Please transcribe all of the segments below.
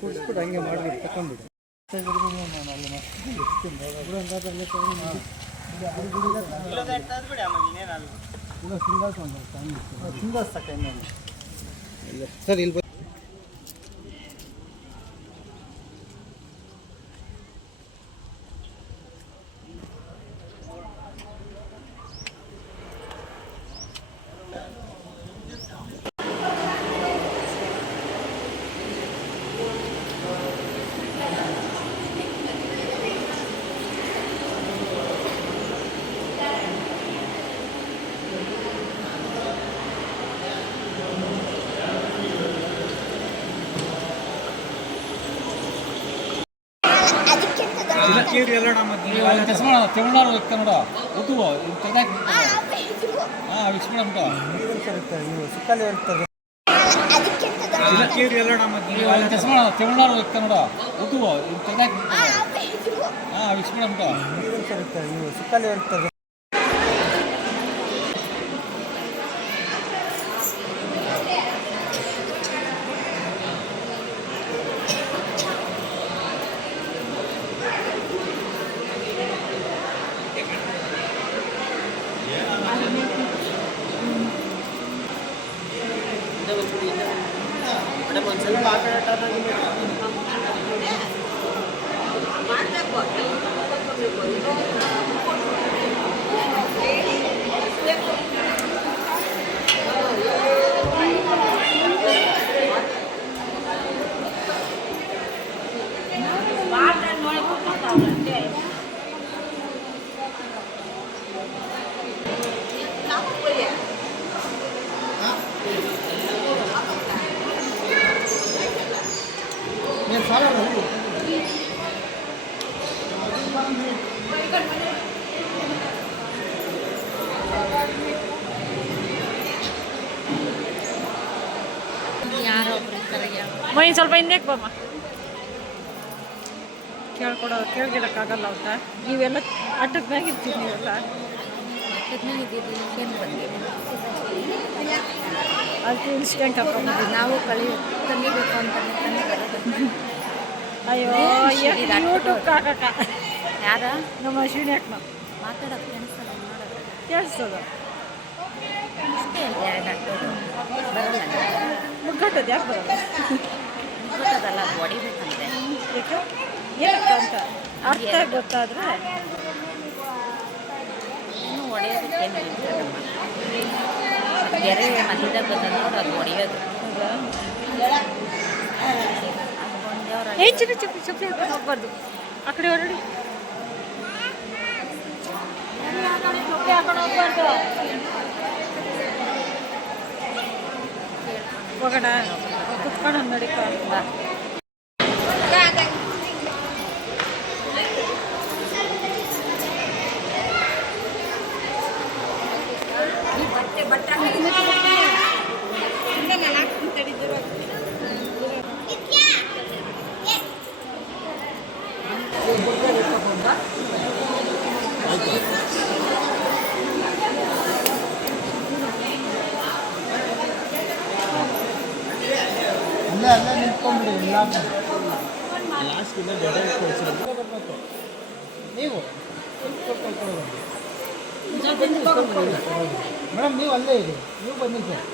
ಕುಡಿಸ್ಬಿಟ್ಟು ಹಂಗೆ ಮಾಡಿಬಿಟ್ಟು ತಗೊಂಡ್ಬಿಡು. ಸರ್ ಇಲ್ಲಿ ತಮಿಳ್ನಾಡು ಕನ್ನಡ ಉದ್ದು ಮಿಕ್ಸ್ ಮಾಡ್ಬಿಟ್ಟು ಸುಕ್ಕಲ್ಲಿ ಇರ್ತದೆ. ತಮಿಳ್ನಾಡು ಕನ್ನಡ ಉದ್ದು ಮಿಕ್ಸ್ ಮಾಡ್ಬಿಟ್ಟು ಸುಕ್ಕಲ್ಲಿ ಇರ್ತದೆ. ಮೈ ಸ್ವಲ್ಪ ಹಿಂದಕ್ಕೆ ಬಮ್ಮ. ಕೇಳ್ಕೊಡೋಕ್ಕಾಗಲ್ಲ ಅಂತ ನೀವೆಲ್ಲ ಅಟ್ಟದ ಮ್ಯಾಗ ಇರ್ತೀವಿ. ನೀವೆಲ್ಲ ಅದಕ್ಕೆ ಇನ್ಸ್ಟೆಂಟ್ ಹಾಕೊಂಡು ನಾವು ಕಲಿಬೇಕು ಅಂತ. ಅಯ್ಯೋ ಯೂಟ್ಯೂಬ್ ಹಾಕಕ್ಕ ಯಾರ ನಮ್ಮ ಅಶ್ವಿನಿ ಹಾಕ್ ನಾವು ಮಾತಾಡೋದು ಕೇಳಿಸ್ತದ ನೋಡೋದು ಕೇಳಿಸ್ತದ. ಮುಗ್ಗಟ್ಟದು ಯಾಕೆ ಬರೋದು? ಮುಗ್ಗಟ್ಟದಲ್ಲ, ಅದು ಹೊಡಿಬೇಕಂತೆ. ಯಾಕೆ ಏನಕ್ಕ ಅಂತ ಅರ್ಥ ಗೊತ್ತಾದರೆ ಇನ್ನೂ ಹೊಡೆಯೋದಕ್ಕೇನು ಇರ್ತದಮ್ಮ. ಗೆರೆ ಮಧ್ಯದಾಗ ಬಂದ ನೋಡಿ ಅದು ಹೊಡೆಯೋದು. ಏ ಚಿಪ್ಪಿ ಚಿಪ್ಪಿ ಚಿಪ್ಪಿ ಹಾಕೊಂಡು ಹೋಗ್ಬಾರ್ದು. ಆ ಕಡೆ ಹೊರಡಿ. ಚಿಪ್ಪಿ ಹಾಕೊಂಡು ಹೋಗ್ಬಾರ್ದು. ಹೋಗೋಣ ಕುತ್ಕೊಂಡು ನಡಿಕ. ಅಲ್ಲೇ ನಿಂತ್ಕೊಂಡ್ಬಿಡಿ. ನೀವು ಮೇಡಮ್ ನೀವು ಅಲ್ಲೇ ಇರಿ. ನೀವು ಬನ್ನಿ ಸರ್.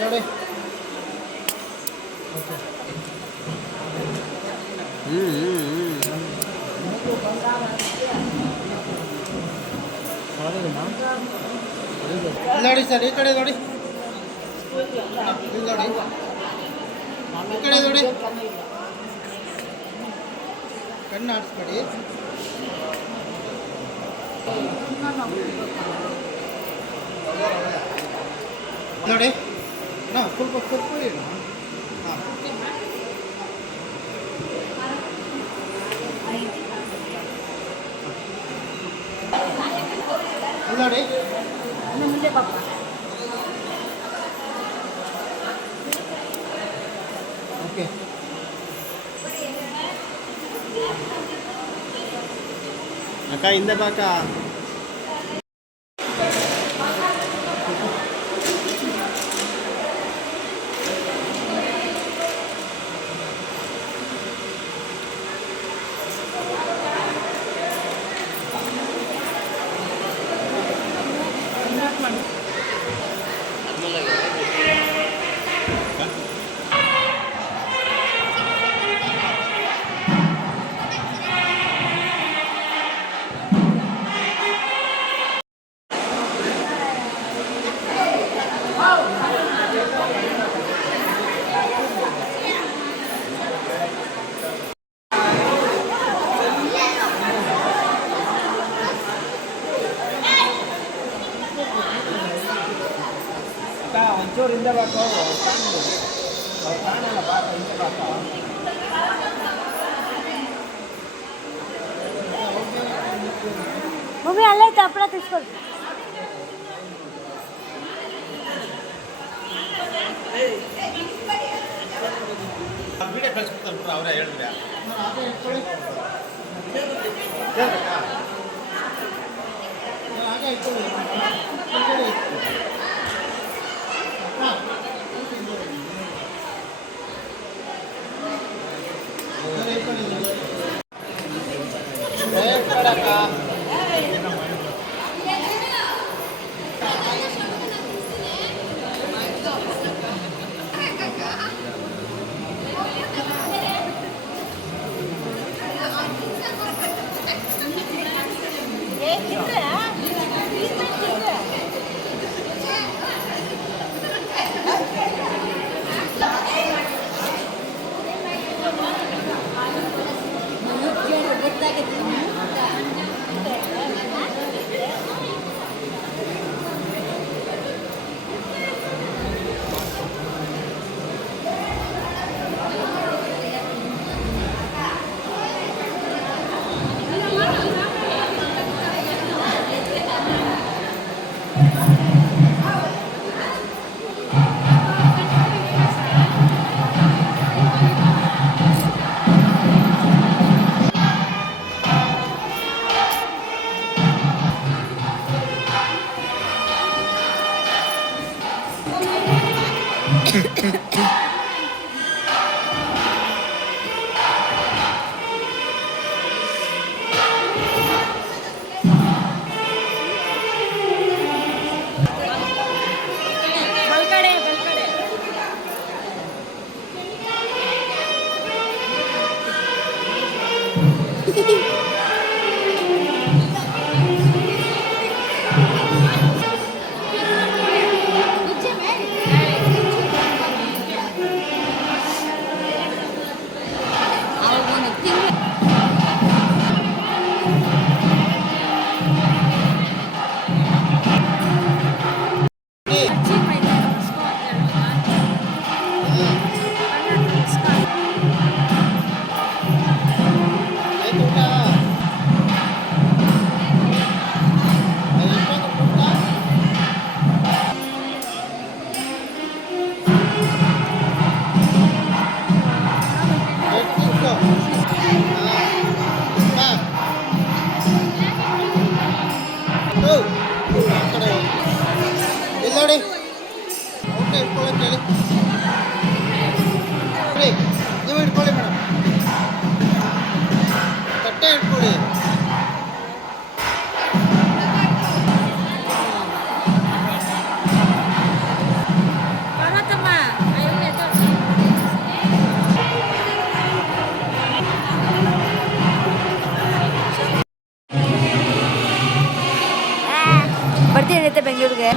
ನೋಡಿ ನೋಡಿ ಸರ್, ಈ ಕಡೆ ನೋಡಿ, ನೋಡಿ ಈ ಕಡೆ ನೋಡಿ, ಕಣ್ಣು ಆಡಿಸ್ಬೇಡಿ. ನೋಡಿ ಸ್ವಲ್ಪ ಸ್ವಲ್ಪ ಏನು ನೋಡಿ ಮುಂದೆ ಪಾಪ ಓಕೆ. ಅಕ್ಕ ಹಿಂದೆ ಬಾಕ. మమ్మీ అల్లైతే అప్పుడే తీసుకోండి. ವಿಡಿಯೋ ಕಳಿಸ್ಬಿಡ್ತಾರೆ ಅವರೇ ಹೇಳಿದ್ರೆ ಅದೇ ಇಟ್ಕೊಳ್ಳಿ. ಹಾಗೆ ಇಟ್ಕೊಳ್ಳಿ. ಕೆಳಗಡೆ ಇಟ್ಕೊಳ್ಳಿ. ಹಾಂ. ಸರಿ, ಇಟ್ಕೊಳ್ಳಿ. ಇಟ್ಕೊಳಕ್ಕ. ನೋಡಿ ಓಕೆ ಇಟ್ಕೊಳ್ಳೋಕೆ ಹೇಳಿ ರೀ ನೀವು ಇಟ್ಕೊಳ್ಳಿ ಮೇಡಮ್ ತಟ್ಟೆ ಇಟ್ಕೊಳ್ಳಿ ಬರ್ತೀನೈತೆ ಬೆಂಗಳೂರಿಗೆ.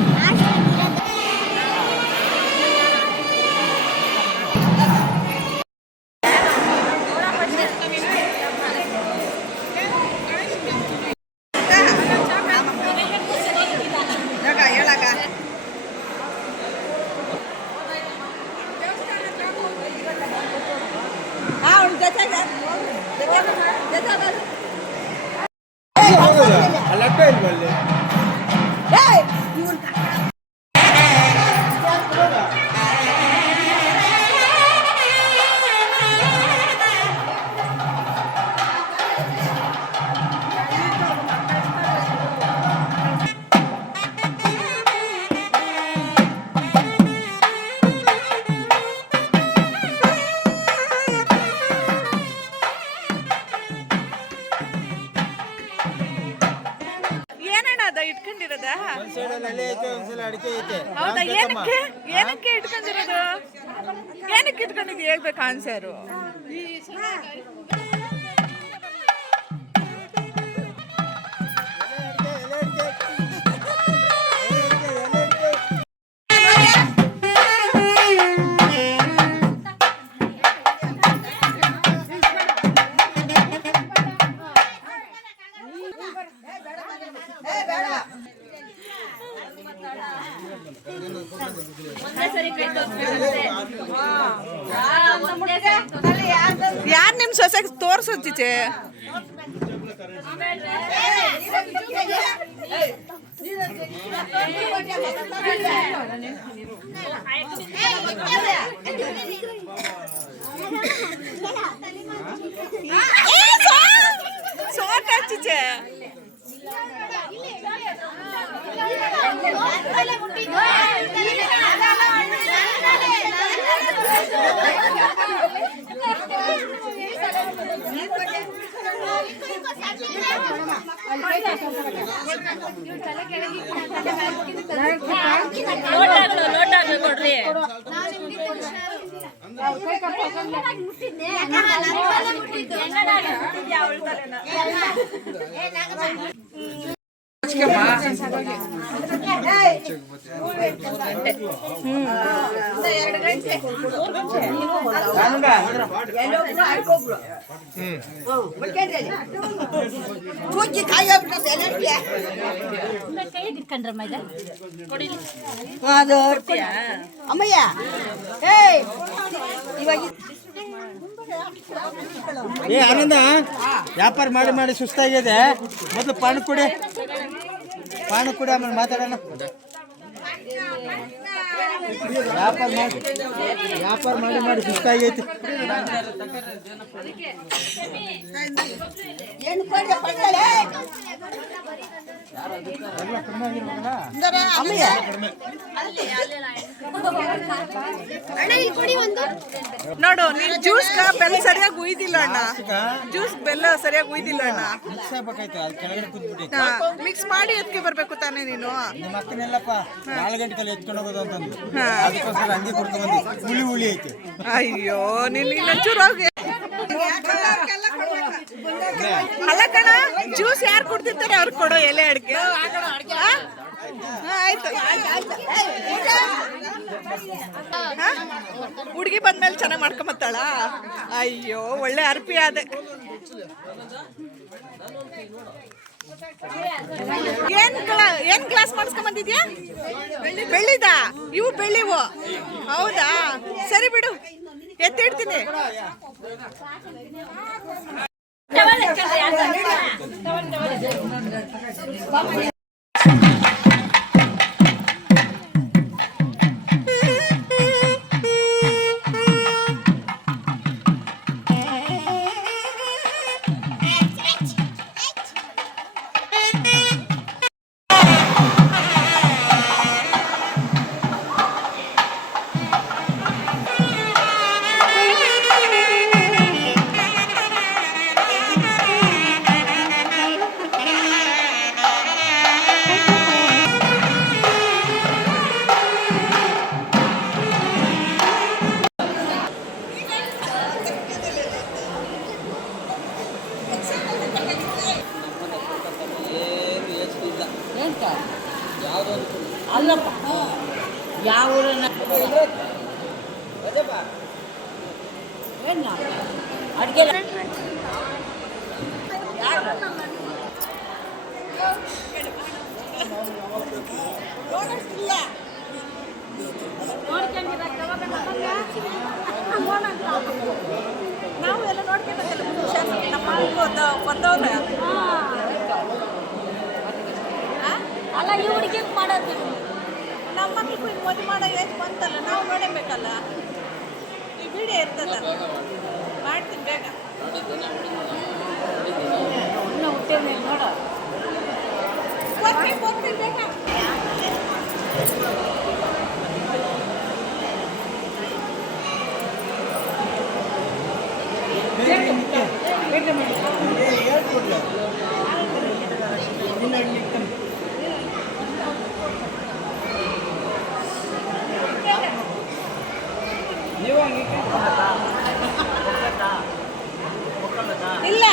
ಇಟ್ಕೊಂಡಿರೋದ ಅಡಿಕೆ ಹೌದಾ ಏನಕ್ಕೆ ಏನಕ್ಕೆ ಇಟ್ಕೊಂಡಿರೋದು ಏನಕ್ಕೆ ಇಟ್ಕೊಂಡಿದ್ದು ಹೇಳ್ಬೇಕು ಆನ್ಸರು ಯಾರು ನಿಮ್ಮ ಸೊಸೆ ತೋರ್ಸು ಚಿಚೆ. ಸೋಟ ಚಿಚೆ. ಲೋಟ ಕೊಡ್ರಿ. ಅಮ್ಮಯ್ಯ ಏ ಆನಂದ, ವ್ಯಾಪಾರ ಮಾಡಿ ಮಾಡಿ ಸುಸ್ತಾಗಿದೆ. ಮೊದಲು ಪಾನ ಕುಡಿ, ಆಮೇಲೆ ಮಾತಾಡೋಣ. ವ್ಯಾಪಾರ ಮಾಡಿ ಮಾಡಿ ಸುಸ್ತಾಗೈತಿ. ಏನು ಕೊಡ್ರಿ ಪಡ್ಕೊಳ್ಳಿ. ಅಮ್ಮಯ್ಯ ನೋಡು, ನೀನ್ ಜ್ಯೂಸ್ ಬೆಲ್ಲ ಸರಿಯಾಗಿ ಉಯ್ದಿಲ್ಲ ಅಣ್ಣ. ಜ್ಯೂಸ್ ಬೆಲ್ಲ ಸರಿಯಾಗಿ ಉಯ್ದಿಲ್ಲ ಅಣ್ಣ. ಮಿಕ್ಸ್ ಮಾಡಿ ಎತ್ಕೆ ಬರ್ಬೇಕು ತಾನೇ ನೀನು. ನಿಮ್ಮ ಅಕ್ಕನೆಲ್ಲಪ್ಪ 4 ಗಂಟೆಗೆ ಎತ್ಕೊಂಡು ಹೋಗೋದು ಅಂತಂದು ಅದಕ್ಕೋಸ್ಕರ ಹಂಗೆ ಕೊಡ್ಕೊಂಡು ಬಂದು ಹುಳಿ ಐತಿ. ಅಯ್ಯೋ ನೀನ್ ಇನ್ನೊಂಚೂರು ಹೋಗಿ. ಅಲ್ಲ ಕಣ, ಜ್ಯೂಸ್ ಯಾರು ಕೊಡ್ತಿರ್ತಾರೆ ಅವ್ರಿಗೆ ಕೊಡೋ ಎಲೆ ಅಡಿಕೆ. ಆಯ್ತು. ಹುಡುಗಿ ಬಂದ್ಮೇಲೆ ಚೆನ್ನಾಗಿ ಮಾಡ್ಕೊಂಬತ್ತಾಳ. ಅಯ್ಯೋ ಒಳ್ಳೆ ಅರ್ಪಿ ಆದೆ. ಏನ್ ಗ್ಲಾಸ್ ಮಾಡಿಸ್ಕೊಂಡ್ ಬಂದಿದ್ಯಾ? ಬೆಳ್ಳಿದ? ಇವು ಬೆಳ್ಳಿವು? ಹೌದಾ, ಸರಿ ಬಿಡು, ಎತ್ತಿಡ್ತೀನಿ. ಅಲ್ಲಪ್ಪ ಯಾವ ಊರನ್ನ ಅಡುಗೆ ನಾವು ಎಲ್ಲ ನೋಡ್ಕೊಂಡ್ಬಂದಿಲ್ಲ ನಮ್ಮ ಬಂದವ್ರೆ. ಅಲ್ಲ ಈ ಹುಡುಗಿ ಮಾಡೋದು ನಮ್ಮ ಮಕ್ಳಿಗೂ ಈಗ ಮದುವೆ ಮಾಡೋ ಏಜ್ ಬಂತಲ್ಲ, ನಾವು ನೋಡಬೇಕಲ್ಲ. ಈ ವಿಡಿಯೋ ಇರ್ತದ, ಮಾಡ್ತೀನಿ ಬೇಗ. ನೋಡ ಹೋಗ್ತೀನಿ ಬೇಗ. ಇಲ್ಲ